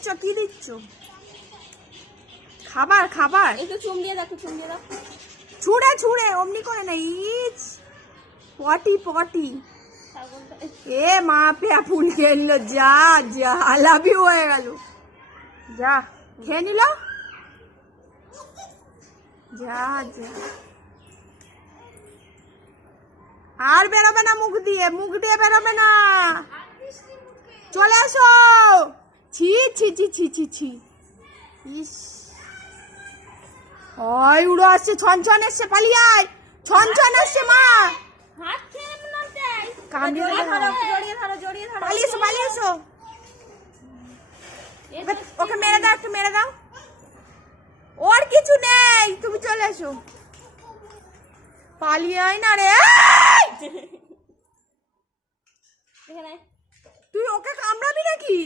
দিচ্ছ কি দিচ্ছ? খাবার খাবার একটু চুম দিয়ে দাও, একটু চুম দিয়ে দাও। ছুঁড়ে ছুঁড়ে অমনি করে না, ইচ পটি পটি। এ মা পেয়া ফুল খেয়ে নিল, যা যা লাভি হয়ে গেল, যা খেয়ে নিল, যা যা। আর বেরোবে না মুখ দিয়ে বেরোবে না, চলে আসো। ছি ছি ছি ছি ছি ছি, ইস ওই উড়ো আসছে, ছন এসছে, পালিয়ে আয়, ছন আসছে মা, হাত খেয়ে না দেয়। কামড়ে জড়িয়ে দেবে। ধরো, জড়িয়ে ধরো, জড়িয়ে ধরো। পালিয়ে এসো, ওকে মেরে দাও, একটু মেরে দাও, ওর কিছু নেই, তুমি চলে এসো, পালিয়ে আয় না রে। এখানে তুই ওকে কামড়াবি নাকি?